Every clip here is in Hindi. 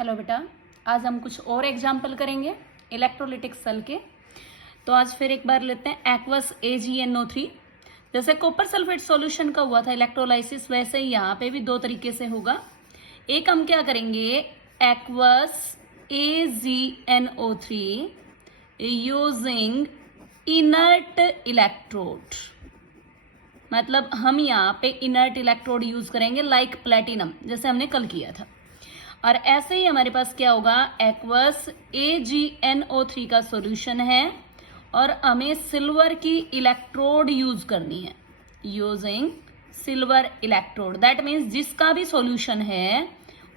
हेलो बेटा, आज हम कुछ और एग्जाम्पल करेंगे इलेक्ट्रोलिटिक सेल के। तो आज फिर एक बार लेते हैं एक्वस AgNO3। जैसे कॉपर सल्फेट सॉल्यूशन का हुआ था इलेक्ट्रोलाइसिस, वैसे ही यहाँ पे भी दो तरीके से होगा। एक हम क्या करेंगे, aqueous AgNO3 using inert electrode, मतलब हम यहाँ पे इनर्ट इलेक्ट्रोड यूज करेंगे लाइक प्लेटिनम, जैसे हमने कल किया था। और ऐसे ही हमारे पास क्या होगा, एक्वस AgNO3 का सॉल्यूशन है और हमें सिल्वर की इलेक्ट्रोड यूज करनी है, using silver electrode. That means जिसका भी सॉल्यूशन है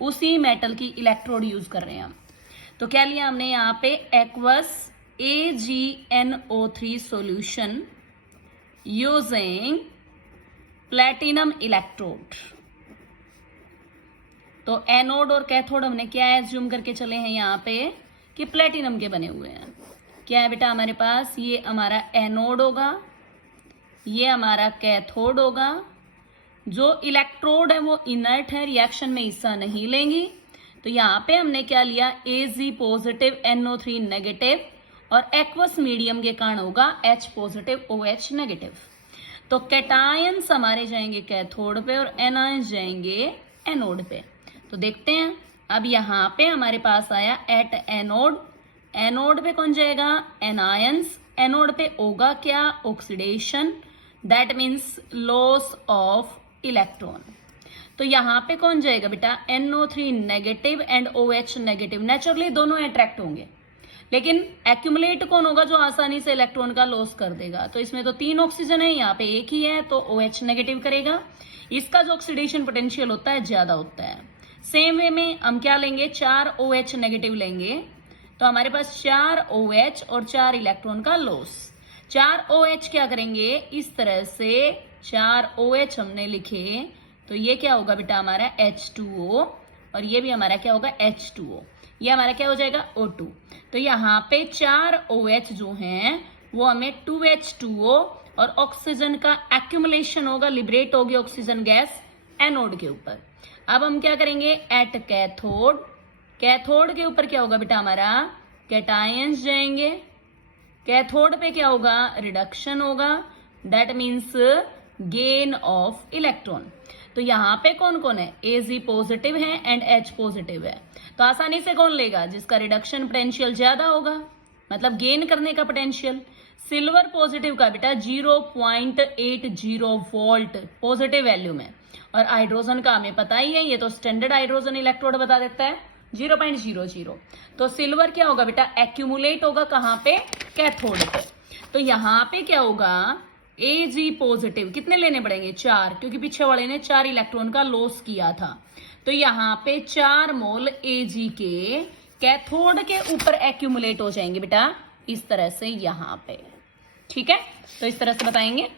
उसी मेटल की इलेक्ट्रोड यूज कर रहे हैं हम। तो क्या लिया हमने यहाँ पे, aqueous AgNO3 solution using platinum electrode. तो एनोड और कैथोड हमने क्या एज्यूम करके चले हैं यहाँ पे कि प्लेटिनम के बने हुए हैं। क्या है बेटा हमारे पास, ये हमारा एनोड होगा, ये हमारा कैथोड होगा। जो इलेक्ट्रोड है वो इनर्ट है, रिएक्शन में हिस्सा नहीं लेंगी। तो यहाँ पे हमने क्या लिया, Ag पॉजिटिव NO3 नेगेटिव, और एक्वस मीडियम के कारण होगा H पॉजिटिव OH नेगेटिव। तो कैटायंस हमारे जाएंगे कैथोड पे और एनायंस जाएंगे एनोड पे। तो देखते हैं, अब यहाँ पे हमारे पास आया एट एनोड, एनोड पे कौन जाएगा, एनायंस। एनोड पे होगा क्या, oxidation, that means loss of electron. तो यहाँ पे कौन जाएगा बेटा, NO3 negative and OH negative. Naturally दोनों अट्रैक्ट होंगे, लेकिन एक्यूमुलेट कौन होगा, जो आसानी से इलेक्ट्रॉन का लॉस कर देगा। तो इसमें तो 3 ऑक्सीजन है, यहाँ पे एक ही है, तो OH नेगेटिव करेगा। इसका जो ऑक्सीडेशन पोटेंशियल होता है ज्यादा होता है। सेम वे में हम क्या लेंगे, 4 OH नेगेटिव लेंगे। तो हमारे पास 4 OH और 4 इलेक्ट्रॉन का लॉस। 4 OH क्या करेंगे, इस तरह से 4 OH हमने लिखे, तो ये क्या होगा बेटा हमारा H2O, और ये भी हमारा क्या होगा H2O। ये हमारा क्या हो जाएगा O2। तो यहाँ पे 4 OH जो हैं वो हमें 2H2O और ऑक्सीजन का एक्यूमुलेशन होगा, लिबरेट होगी ऑक्सीजन गैस एनोड के ऊपर। अब हम क्या करेंगे, एट कैथोड, कैथोड के ऊपर क्या होगा बेटा हमारा, कैटायंस जाएंगे। कैथोड पे क्या होगा, रिडक्शन होगा, that means gain of electron. तो यहाँ पे कौन कौन है, Ag पॉजिटिव है एंड H पॉजिटिव है। तो आसानी से कौन लेगा, जिसका रिडक्शन पोटेंशियल ज्यादा होगा, मतलब गेन करने का पोटेंशियल। सिल्वर पॉजिटिव का बेटा 0.80 वोल्ट पॉजिटिव वैल्यू में, और हाइड्रोजन का हमें पता ही है, ये तो स्टैंडर्ड हाइड्रोजन इलेक्ट्रोड बता देता है 0.00। तो सिल्वर क्या होगा बेटा, एक्यूमुलेट होगा कहाँ पे, कैथोड पे। तो यहाँ पे क्या होगा, Ag पॉजिटिव कितने लेने पड़ेंगे, 4, क्योंकि पीछे वाले ने 4 इलेक्ट्रॉन का लॉस किया था। तो यहाँ पे 4 मोल Ag के कैथोड के ऊपर एक्यूमुलेट हो जाएंगे बेटा, इस तरह से यहाँ पे। ठीक है, तो इस तरह से बताएंगे।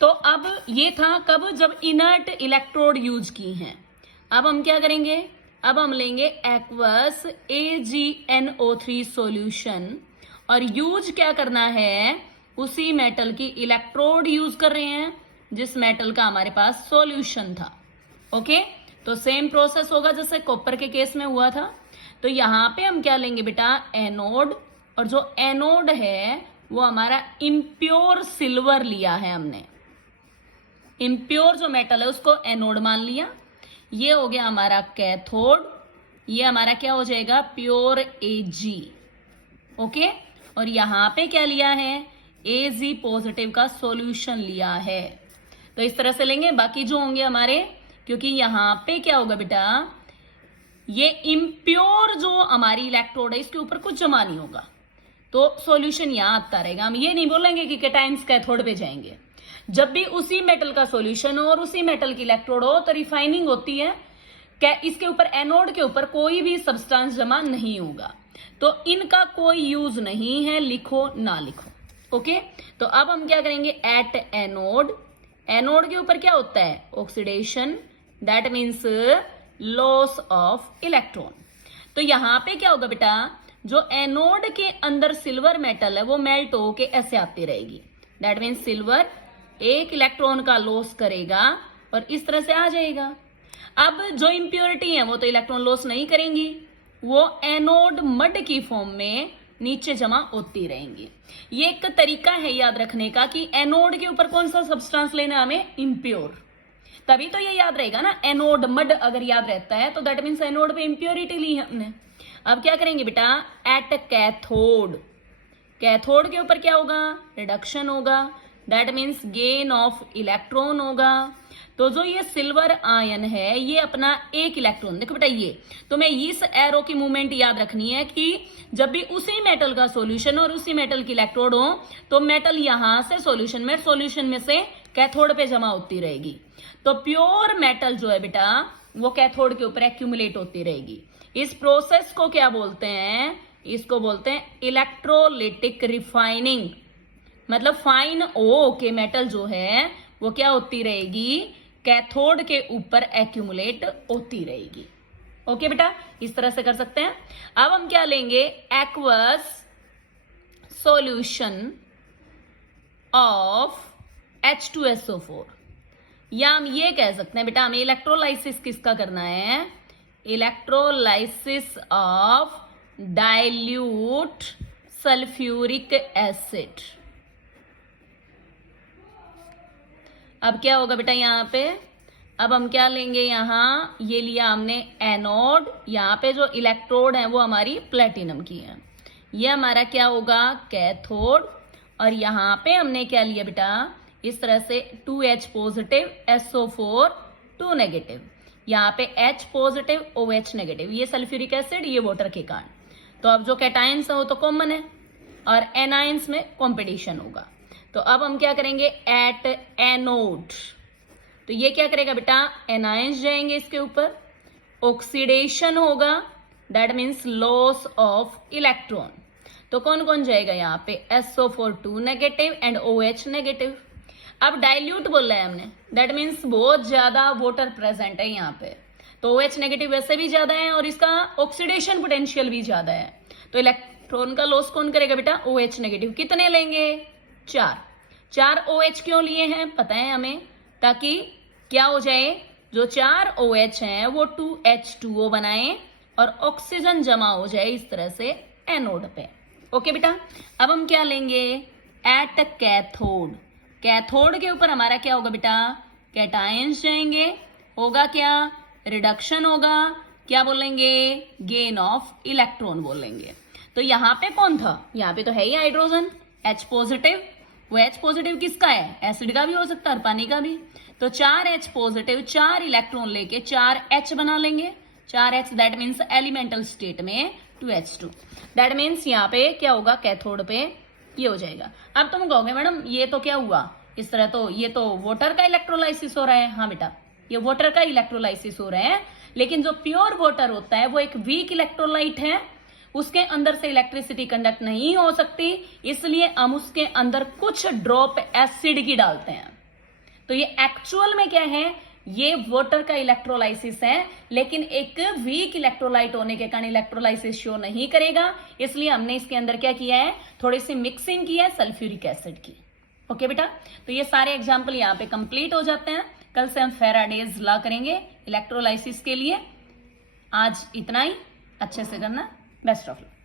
तो अब ये था कब, जब इनर्ट इलेक्ट्रोड यूज की हैं। अब हम क्या करेंगे, अब हम लेंगे एक्वस AgNO3 सॉल्यूशन, और यूज क्या करना है, उसी मेटल की इलेक्ट्रोड यूज कर रहे हैं जिस मेटल का हमारे पास सॉल्यूशन था। ओके, तो सेम प्रोसेस होगा जैसे कॉपर के केस में हुआ था। तो यहाँ पे हम क्या लेंगे बेटा, एनोड, और जो एनोड है वो हमारा इम्प्योर सिल्वर लिया है हमने। इम्प्योर जो मेटल है उसको एनोड मान लिया। ये हो गया हमारा कैथोड, ये हमारा क्या हो जाएगा, प्योर Ag। ओके, और यहाँ पे क्या लिया है, Ag पॉजिटिव का सॉल्यूशन लिया है। तो इस तरह से लेंगे, बाकी जो होंगे हमारे, क्योंकि यहाँ पे क्या होगा बेटा, ये इम्प्योर जो हमारी इलेक्ट्रोड है इसके ऊपर कुछ जमा नहीं होगा, तो सॉल्यूशन यहाँ आता रहेगा। हम ये नहीं बोलेंगे कि कैटायंस कैथोड पे जाएंगे। जब भी उसी मेटल का सॉल्यूशन हो और उसी मेटल की इलेक्ट्रोड हो तो रिफाइनिंग होती है, क्या इसके ऊपर एनोड के ऊपर कोई भी सब्सटेंस जमा नहीं होगा। तो इनका कोई यूज नहीं है, लिखो ना लिखो। ओके, तो अब हम क्या करेंगे, एट एनोड, एनोड के ऊपर क्या होता है, oxidation, that means loss of electron. तो यहाँ पे क्या होगा बेटा, जो एनोड के अंदर सिल्वर मेटल है वो मेल्ट होके ऐसे आती रहेगी, दैट मीन्स सिल्वर एक इलेक्ट्रॉन का लॉस करेगा और इस तरह से आ जाएगा। अब जो इम्प्योरिटी है वो तो इलेक्ट्रॉन लॉस नहीं करेंगी, वो एनोड मड की फॉर्म में नीचे जमा होती रहेंगी। ये एक तरीका है याद रखने का कि एनोड के ऊपर कौन सा सब्सटेंस लेना है हमें, इम्प्योर। तभी तो ये याद रहेगा ना, एनोड मड अगर याद रहता है तो दैट मीन्स एनोड पे इम्प्योरिटी ली है हमने। अब क्या करेंगे बेटा, एट कैथोड, कैथोड के ऊपर क्या होगा, रिडक्शन होगा, that means gain of electron होगा। तो जो ये सिल्वर आयन है ये अपना एक इलेक्ट्रॉन, देखो बेटा ये तो मैं इस एरो की मूवमेंट याद रखनी है कि जब भी उसी मेटल का सॉल्यूशन और उसी मेटल की इलेक्ट्रोड हो तो मेटल यहां से सॉल्यूशन में से कैथोड पे जमा होती रहेगी। तो प्योर मेटल जो है बेटा वो कैथोड के ऊपर एक्यूमुलेट होती रहेगी। इस प्रोसेस को क्या बोलते हैं, इसको बोलते हैं इलेक्ट्रोलिटिक रिफाइनिंग। मतलब फाइन ओ के मेटल जो है वो क्या होती रहेगी, कैथोड के ऊपर एक्यूमुलेट होती रहेगी। ओके बेटा, इस तरह से कर सकते हैं। अब हम क्या लेंगे, एक्वस सॉल्यूशन ऑफ H2SO4, या हम ये कह सकते हैं बेटा हमें इलेक्ट्रोलाइसिस किसका करना है, electrolysis of dilute sulphuric acid. अब क्या होगा बेटा यहाँ पे, अब हम क्या लेंगे, यहाँ ये लिया हमने एनोड, यहाँ पे जो इलेक्ट्रोड है वो हमारी प्लेटिनम की है, ये हमारा क्या होगा कैथोड, और यहाँ पे हमने क्या लिया बेटा इस तरह से 2H पॉजिटिव SO4 2 नेगेटिव, यहाँ पे H पॉजिटिव OH नेगेटिव, ये सल्फ्यूरिक एसिड ये वाटर के कारण। तो अब जो कैटायंस है वो तो कॉमन है और एनायंस में कॉम्पिटिशन होगा। तो अब हम क्या करेंगे, एट एनोड, तो ये क्या करेगा बेटा एनायंस जाएंगे इसके ऊपर, ऑक्सीडेशन होगा, that means loss of electron. तो कौन कौन जाएगा यहाँ पे, SO4 2 negative and OH negative. अब डाइल्यूट बोल रहे हैं हमने, दैट मीन्स बहुत ज्यादा वाटर प्रेजेंट है यहाँ पे, तो OH नेगेटिव वैसे भी ज्यादा है और इसका ऑक्सीडेशन पोटेंशियल भी ज्यादा है। तो इलेक्ट्रॉन का लॉस कौन करेगा बेटा, OH नेगेटिव। कितने लेंगे, 4 OH क्यों लिए हैं पता है हमें, ताकि क्या हो जाए, जो 4 OH हैं वो 2H2O बनाए और ऑक्सीजन जमा हो जाए इस तरह से एनोड पे। ओके बेटा, अब हम क्या लेंगे, एट कैथोड, कैथोड के ऊपर हमारा क्या होगा बेटा, कैटायंस जाएंगे, होगा क्या, रिडक्शन होगा, क्या बोलेंगे, गेन ऑफ इलेक्ट्रॉन बोलेंगे। तो यहाँ पे कौन था, यहाँ पे तो है ही हाइड्रोजन H पॉजिटिव, वो H पॉजिटिव किसका है, एसिड का भी हो सकता है और पानी का भी। तो 4H पॉजिटिव 4 इलेक्ट्रॉन लेके 4H बना लेंगे, 4H that means elemental state में 2H2, दैट मीन्स यहाँ पे क्या होगा कैथोड पे ये हो जाएगा। अब तुम कहोगे मैडम ये तो क्या हुआ इस तरह, तो ये तो वाटर का इलेक्ट्रोलाइसिस हो रहा है। हाँ बेटा ये वाटर का इलेक्ट्रोलाइसिस हो रहा है, लेकिन जो प्योर वाटर होता है वो एक वीक इलेक्ट्रोलाइट है, उसके अंदर से इलेक्ट्रिसिटी कंडक्ट नहीं हो सकती, इसलिए हम उसके अंदर कुछ ड्रॉप एसिड की डालते हैं। तो ये एक्चुअल में क्या है, ये वाटर का इलेक्ट्रोलाइसिस है, लेकिन एक वीक इलेक्ट्रोलाइट होने के कारण इलेक्ट्रोलाइसिस शो नहीं करेगा, इसलिए हमने इसके अंदर क्या किया है, थोड़ी सी मिक्सिंग की है सल्फ्यूरिक एसिड की। ओके बेटा, तो ये सारे एग्जाम्पल यहाँ पे कंप्लीट हो जाते हैं। कल से हम फैराडेज लॉ करेंगे इलेक्ट्रोलाइसिस के लिए। आज इतना ही, अच्छे से करना, बेस्ट ऑफ लक।